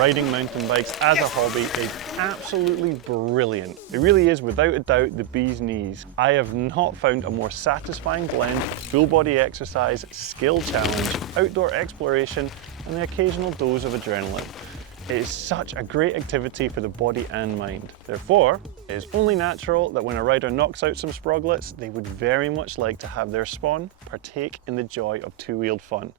riding mountain bikes as a hobby is absolutely brilliant. It really is, without a doubt, the bee's knees. I have not found a more satisfying blend of full body exercise, skill challenge, outdoor exploration, and the occasional dose of adrenaline. It is such a great activity for the body and mind. Therefore, it is only natural that when a rider knocks out some sproglets, they would very much like to have their spawn partake in the joy of two-wheeled fun.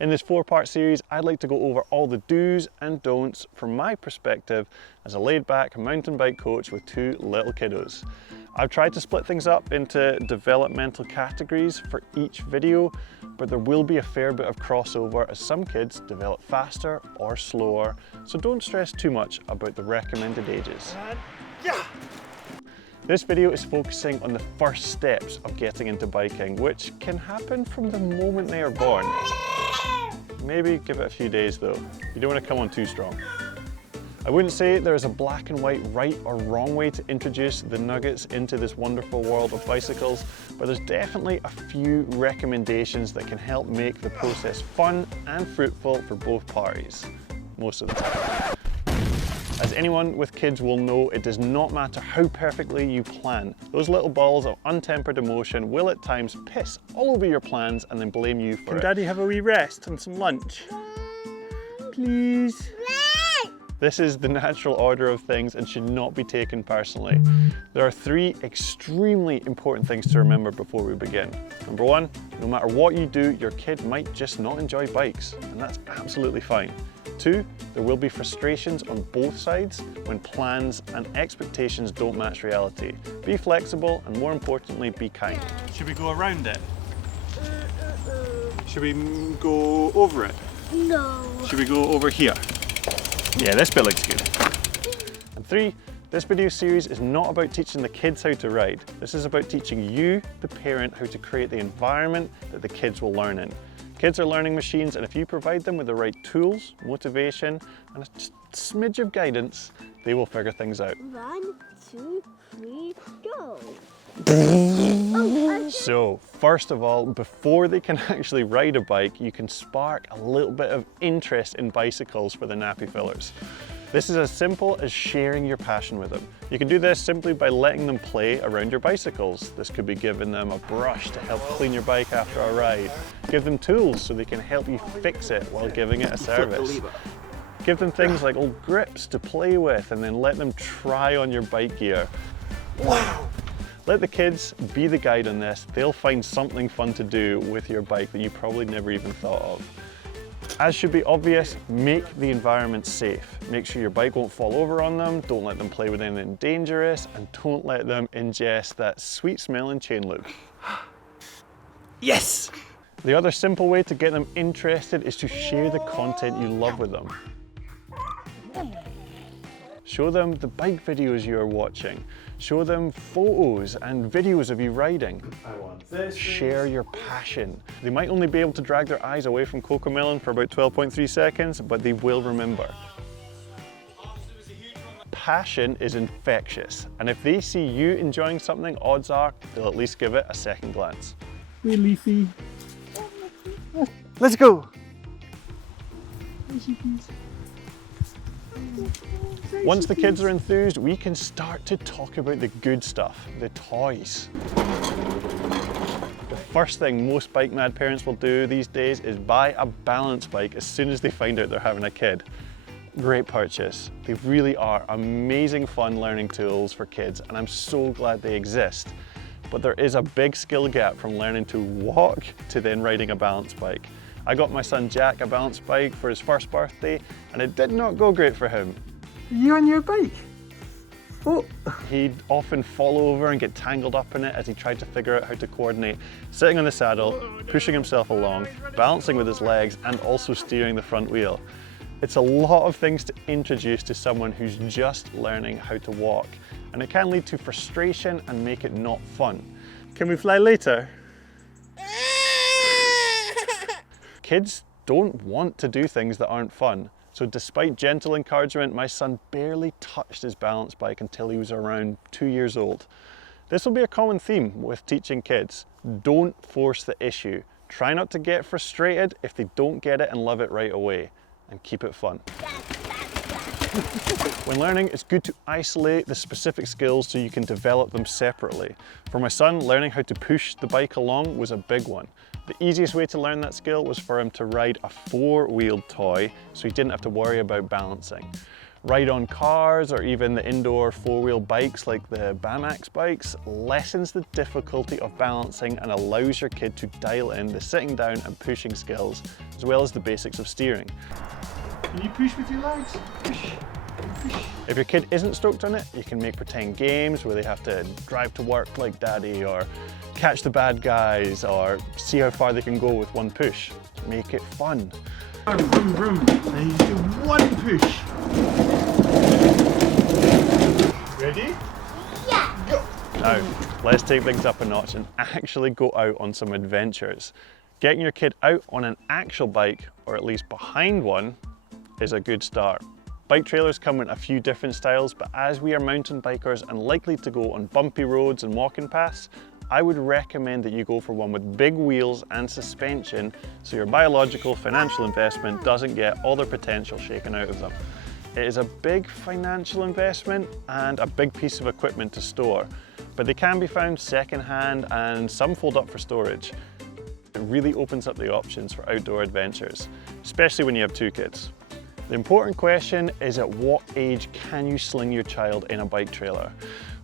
In this 4-part series, I'd like to go over all the do's and don'ts from my perspective as a laid-back mountain bike coach with 2 little kiddos. I've tried to split things up into developmental categories for each video, but there will be a fair bit of crossover as some kids develop faster or slower, so don't stress too much about the recommended ages. This video is focusing on the first steps of getting into biking, which can happen from the moment they are born. Maybe give it a few days though. You don't want to come on too strong. I wouldn't say there is a black and white right or wrong way to introduce the nuggets into this wonderful world of bicycles, but there's definitely a few recommendations that can help make the process fun and fruitful for both parties, most of the time. As anyone with kids will know, it does not matter how perfectly you plan. Those little balls of untempered emotion will at times piss all over your plans and then blame you for it. Can Daddy have a wee rest and some lunch? Please? This is the natural order of things and should not be taken personally. There are 3 extremely important things to remember before we begin. Number 1, no matter what you do, your kid might just not enjoy bikes, and that's absolutely fine. 2, there will be frustrations on both sides when plans and expectations don't match reality. Be flexible and, more importantly, be kind. Should we go around it? Should we go over it? No. Should we go over here? Yeah, this bit looks good. And 3, this video series is not about teaching the kids how to ride. This is about teaching you, the parent, how to create the environment that the kids will learn in. Kids are learning machines, and if you provide them with the right tools, motivation, and a smidge of guidance, they will figure things out. 1, 2, 3, go. So, first of all, before they can actually ride a bike, you can spark a little bit of interest in bicycles for the nappy fillers. This is as simple as sharing your passion with them. You can do this simply by letting them play around your bicycles. This could be giving them a brush to help clean your bike after a ride. Give them tools so they can help you fix it while giving it a service. Give them things like old grips to play with and then let them try on your bike gear. Wow! Let the kids be the guide on this. They'll find something fun to do with your bike that you probably never even thought of. As should be obvious, make the environment safe. Make sure your bike won't fall over on them, don't let them play with anything dangerous, and don't let them ingest that sweet smelling chain loop. Yes! The other simple way to get them interested is to share the content you love with them. Show them the bike videos you are watching. Show them photos and videos of you riding. Share your passion. They might only be able to drag their eyes away from Cocomelon for about 12.3 seconds, but they will remember. Passion is infectious, and if they see you enjoying something, odds are they'll at least give it a second glance. Hey, Leafy. Let's go! Once the kids are enthused, we can start to talk about the good stuff, the toys. The first thing most bike mad parents will do these days is buy a balance bike as soon as they find out they're having a kid. Great purchase. They really are amazing fun learning tools for kids, and I'm so glad they exist. But there is a big skill gap from learning to walk to then riding a balance bike. I got my son Jack a balance bike for his first birthday, and it did not go great for him. Are you on your bike? Oh! He'd often fall over and get tangled up in it as he tried to figure out how to coordinate sitting on the saddle, pushing himself along, balancing with his legs, and also steering the front wheel. It's a lot of things to introduce to someone who's just learning how to walk, and it can lead to frustration and make it not fun. Can we fly later? Kids don't want to do things that aren't fun. So despite gentle encouragement, my son barely touched his balance bike until he was around 2 years old. This will be a common theme with teaching kids. Don't force the issue. Try not to get frustrated if they don't get it and love it right away, and keep it fun. When learning, it's good to isolate the specific skills so you can develop them separately. For my son, learning how to push the bike along was a big one. The easiest way to learn that skill was for him to ride a four-wheeled toy so he didn't have to worry about balancing. Ride on cars or even the indoor four-wheel bikes like the BMX bikes lessens the difficulty of balancing and allows your kid to dial in the sitting down and pushing skills as well as the basics of steering. Can you push with your legs? Push. Push. If your kid isn't stoked on it, you can make pretend games where they have to drive to work like daddy or catch the bad guys or see how far they can go with one push. Make it fun. Vroom, vroom, vroom. Now you do one push. Ready? Yeah. Go. Now, let's take things up a notch and actually go out on some adventures. Getting your kid out on an actual bike, or at least behind one, is a good start. Bike trailers come in a few different styles, but as we are mountain bikers and likely to go on bumpy roads and walking paths, I would recommend that you go for one with big wheels and suspension so your biological financial investment doesn't get all their potential shaken out of them. It is a big financial investment and a big piece of equipment to store, but they can be found secondhand and some fold up for storage. It really opens up the options for outdoor adventures, especially when you have two kids. The important question is, at what age can you sling your child in a bike trailer?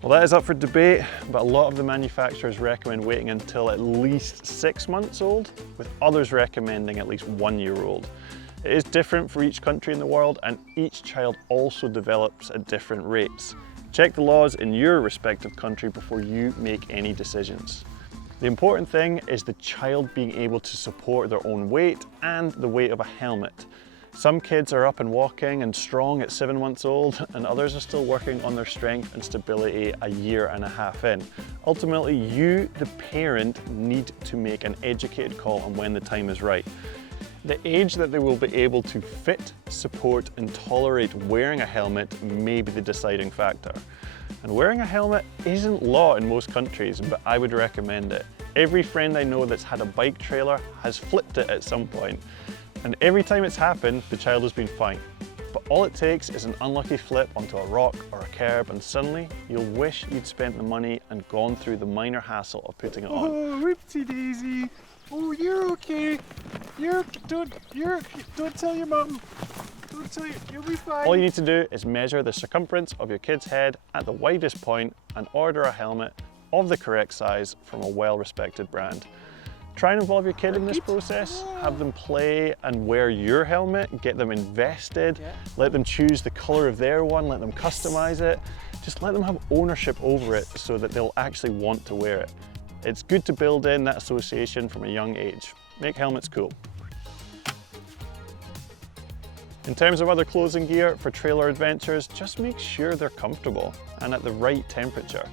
Well, that is up for debate, but a lot of the manufacturers recommend waiting until at least 6 months old, with others recommending at least 1 year old. It is different for each country in the world, and each child also develops at different rates. Check the laws in your respective country before you make any decisions. The important thing is the child being able to support their own weight and the weight of a helmet. Some kids are up and walking and strong at 7 months old, and others are still working on their strength and stability a year and a half in. Ultimately, you, the parent, need to make an educated call on when the time is right. The age that they will be able to fit, support, and tolerate wearing a helmet may be the deciding factor. And wearing a helmet isn't law in most countries, but I would recommend it. Every friend I know that's had a bike trailer has flipped it at some point. And every time it's happened, the child has been fine. But all it takes is an unlucky flip onto a rock or a curb, and suddenly you'll wish you'd spent the money and gone through the minor hassle of putting it on. Oh, whoopsie daisy. Oh, you're okay. Don't tell your mum. Don't tell you, you'll be fine. All you need to do is measure the circumference of your kid's head at the widest point and order a helmet of the correct size from a well-respected brand. Try and involve your kid in this process, have them play and wear your helmet, get them invested, let them choose the color of their one, let them customize it. Just let them have ownership over it so that they'll actually want to wear it. It's good to build in that association from a young age. Make helmets cool. In terms of other clothes and gear for trailer adventures, just make sure they're comfortable and at the right temperature.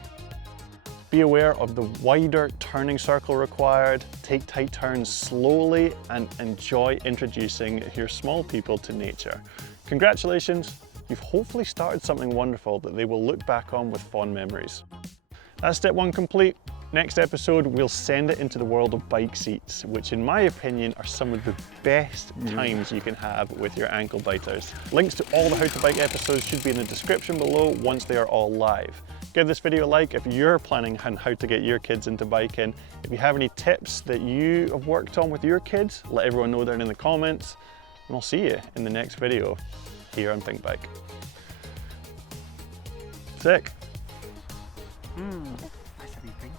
Be aware of the wider turning circle required, take tight turns slowly, and enjoy introducing your small people to nature. Congratulations, you've hopefully started something wonderful that they will look back on with fond memories. That's step 1 complete. Next episode, we'll send it into the world of bike seats, which in my opinion are some of the best times you can have with your ankle biters. Links to all the How to Bike episodes should be in the description below once they are all live. Give this video a like if you're planning on how to get your kids into biking. If you have any tips that you have worked on with your kids, let everyone know down in the comments. And I'll see you in the next video here on Pinkbike. Sick. That's a wee pine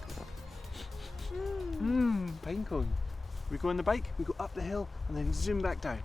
cone. Pine cone. We go on the bike, we go up the hill and then zoom back down.